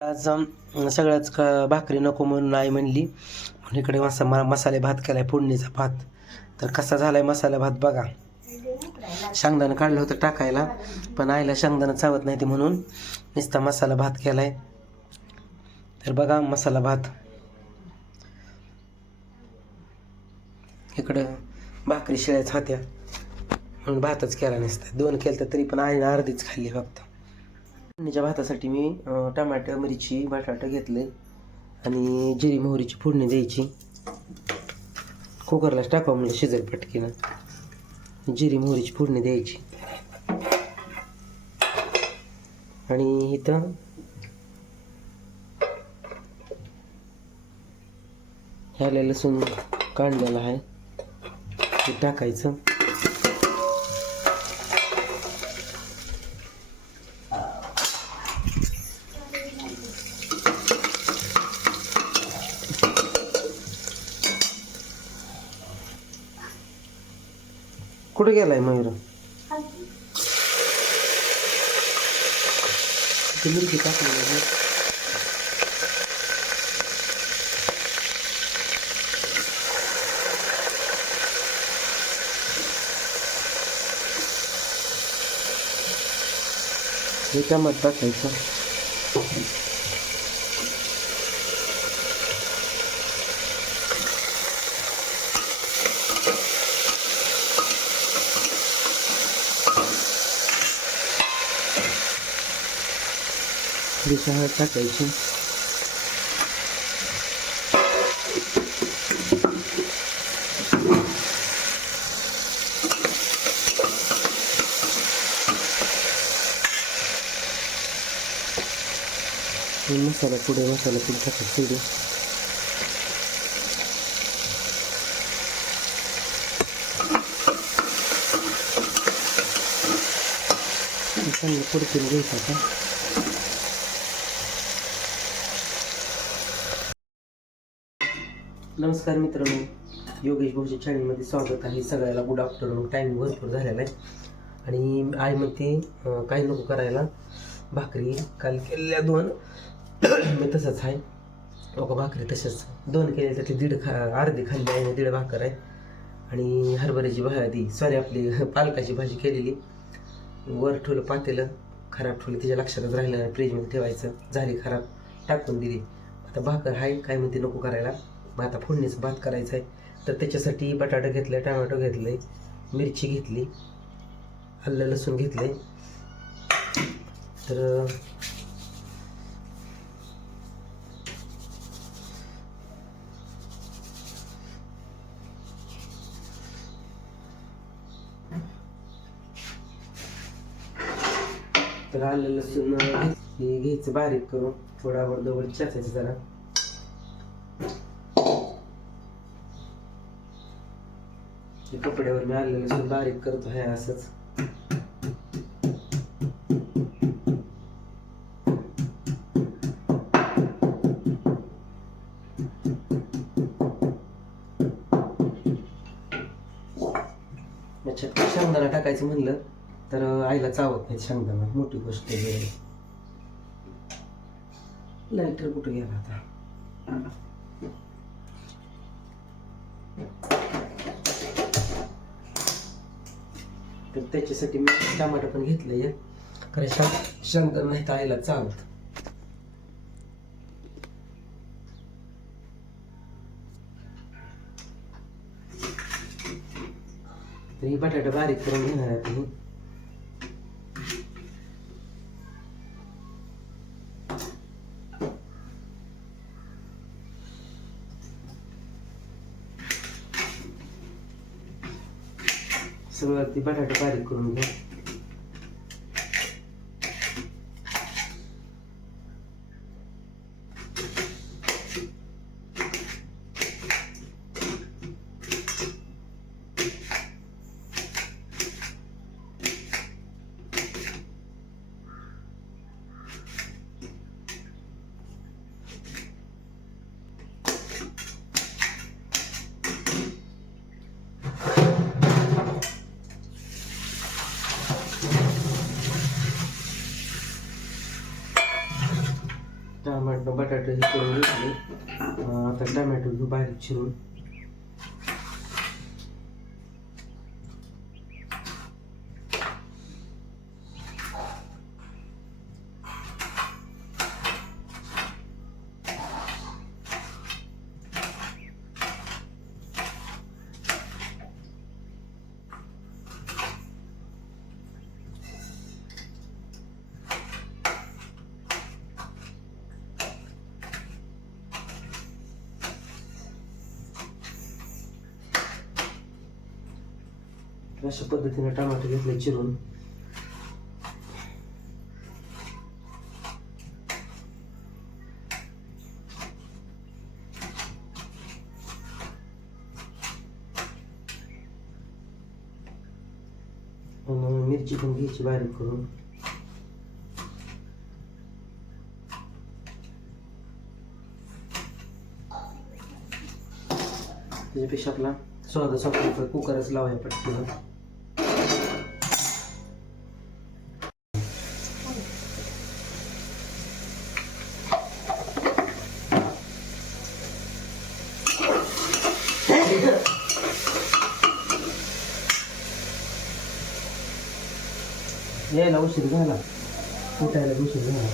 आज सगळ्याच भाकरी नको म्हणून आई म्हणली म्हणून इकडे मसाले भात केलाय, फोडणीचा भात. तर कसा झालाय मसाला भात बघा. शेंगदाणं काढलं होतं टाकायला, पण आईला शेंगदाणं चावत नाही ते म्हणून नुसता मसाला भात केलाय. तर बघा मसाला भात. इकडं भाकरी शिळ्याच होत्या म्हणून भातच केला नसता. 2 केलं तरी पण आईने अर्धीच खाल्ली फक्त. फोडणीच्या भातासाठी मी टमाटर, मिरची, बटाटा घेतले आणि जिरी मोहरीची फोडणी द्यायची. कुकरलाच टाकावं म्हणजे शिजेल पटकीनं. जिरी मोहरीची फोडणी द्यायची आणि इथं ह्याला लसूण काढलेलं आहे ते टाकायचं. कुठे गेलाय मयूर? मिरची टाकलेली आहे. हे टमाटर टाकायचं. हळद टाकायची. मसाला पुढे टाकायचं थोडी. चांगलं परतून घ्यायचं आता. नमस्कार मित्रांनो, योगेश भाऊच्या चॅनलमध्ये स्वागत आहे. सगळ्याला गुड आफ्टरनून. टाईम भरपूर झालेला आहे आणि आई म्हणते काही नको करायला. भाकरी काल केलेल्या 2 मी तसंच आहे बघा. भाकरी तसंच 2 केले, त्यातली अर्धी खाल्ली आहे, 1.5 भाकर आहे. आणि हरभऱ्याची भाजी आपली पालकाची भाजी केलेली. वर ठेवलं पातेलं, खराब ठेवलं, तिच्या लक्षातच राहिलं नाही. फ्रीजमध्ये ठेवायचं, झाली खराब, टाकून दिली. आता भाकर आहे, काय म्हणते नको करायला. मग आता फोडणीचा भात करायचा आहे. तर त्याच्यासाठी बटाटा घेतला, टोमॅटो घेतले, मिरची घेतली, आलं लसूण घेतले. तर आलं लसूण घ्यायचं बारीक करून, थोडा वरदवर चेचायचं जरा. कपड्यावर मी आलं लसूण बारीक करतो आहे असंच. शेंगदाणा टाकायचं म्हणलं तर आईला चावत नाही शेंगदाणा, मोठी गोष्ट आहे. लाईटर कुठं गेला आता? तर त्याच्यासाठी मी टमाटर पण घेतलंय, कारण शेंगदाणा नाही तर आईला चावत. तर ही बटाटा बारीक करून घेणार आहे तुम्ही. सगळं ती बटाटा बारीक करून घ्या. टमाटो बटाटे हे करून घेतले. आता टमॅटो घेऊ बारीक चिरून. अशा पद्धतीने टमाटे घेतले चिरून. मिरची पण घ्यायची बारीक करून. त्याच्यापेक्षा आपला स्वादासाठी कुकरच लावूया पटकन. यायला उशीर झाला, उठायला उशीर झाला.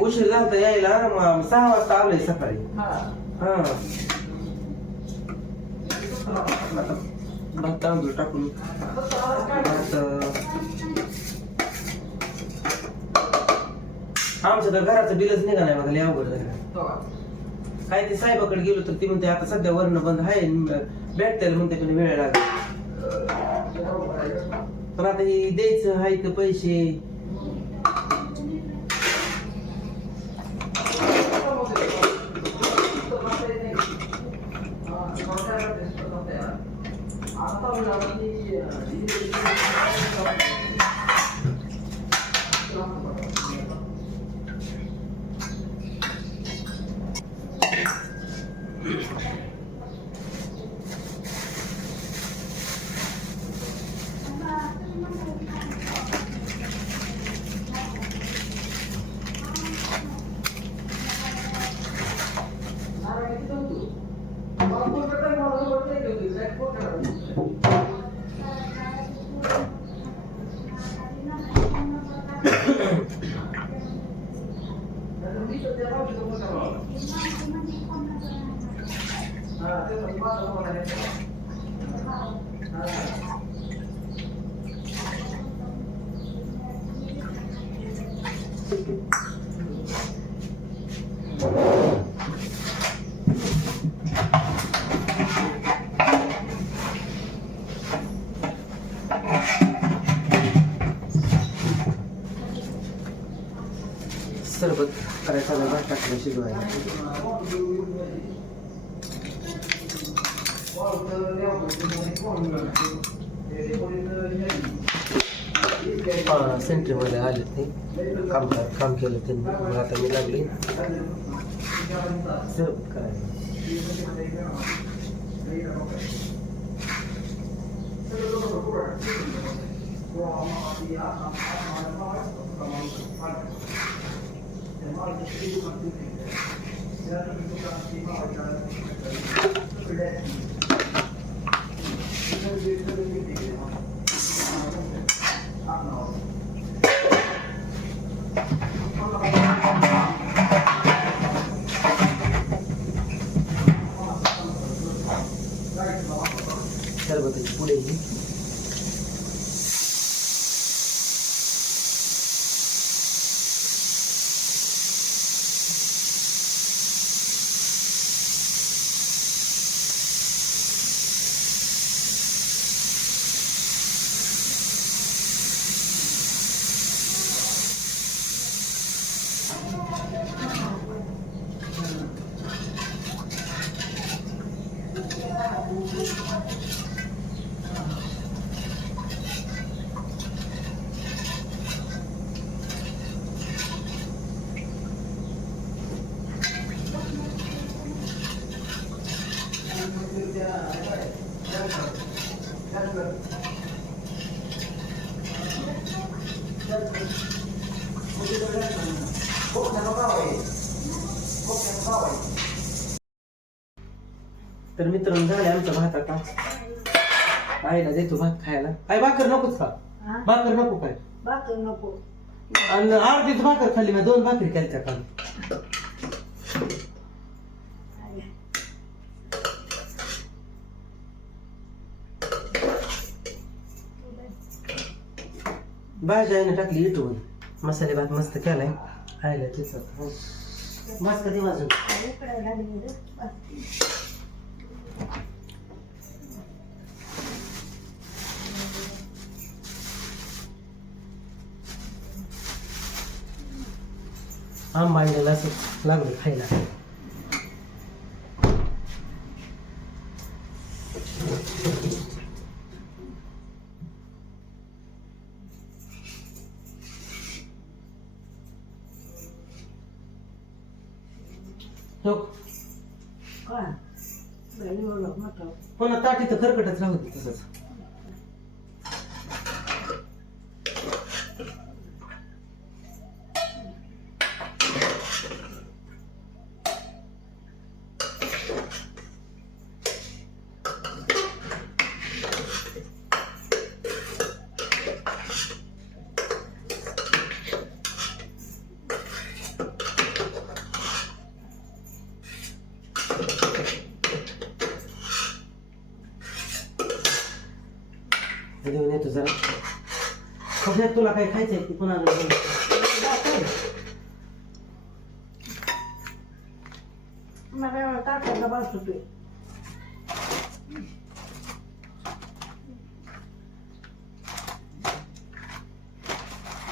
उशीर झाला यायला. 6 वाजता आलोय सकाळी. भात तांदूळ टाकून आमच्या तर घराचं बिलच निघा नाही बघा, लय अवघड झालं. काय ते साहेबाकडे गेलो तर ती म्हणते आता सध्या वरण बंद आहे, भेटतायला म्हणते पण वेळ लागेल. पण आता हे द्यायचं आहे तर पैसे. सरबत करायचा भात टाकलं शिजवायला. सेंटरीमध्ये आले ते काम केलं त्यांनी. मग आता मी लागले सरबत करायला. सरबताची पुढे तर मित्रांनो झाले आमचा भात आता. आईला देतो भात खायला. आई भाकर नकोच का? भाकर नको काय? भाकर नको. आणि अर्धीच भाकर खाल्ली मी, 2 भाकरी केल्या काल. भाजी आईने टाकली इटून. मसाले भात मस्त केलाय. आईला तिचं मस्त कधी वाजून आंबा आणलेला असं लागलं खायला. काय पुन्हा ताटी तर खरकटच राहू दे तसंच. घेऊन येतो जरा. कशात तुला काय खायचंय ते पुन्हा मला टाकायला बसतोय.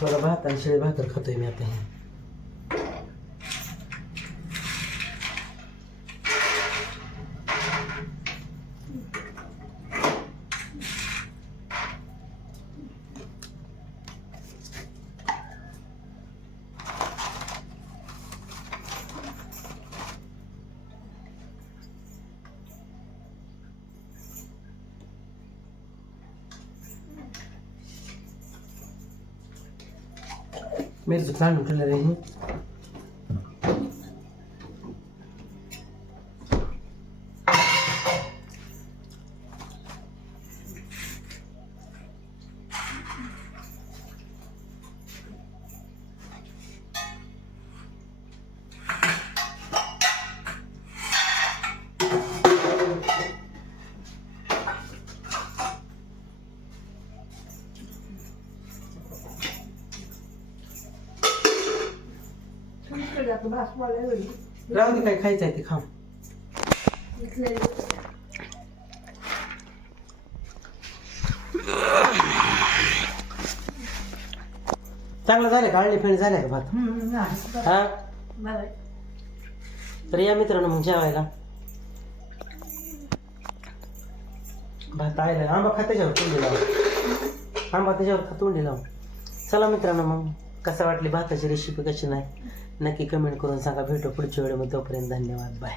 थोडा भात आणि शिळे भाकर खातोय मी आता. मिरची काढून ठेवलेली आहे. राहू दे, काय खायचंय ते खा. चांगलं झालं का? आळणी फेणी झाल्या का भात? हा. तर या मित्रांनो मग जेवायला. भात आयला आंबा खा त्याच्यावर तोंडी लाव. आंबा त्याच्यावर तोंडी लाव. चला मित्रांनो मग कसं वाटली भाताची रेसिपी कशी नाही नक्की कमेंट करून सांगा. भेटू पुढच्या वेळेमध्ये. तोपर्यंत धन्यवाद. बाय.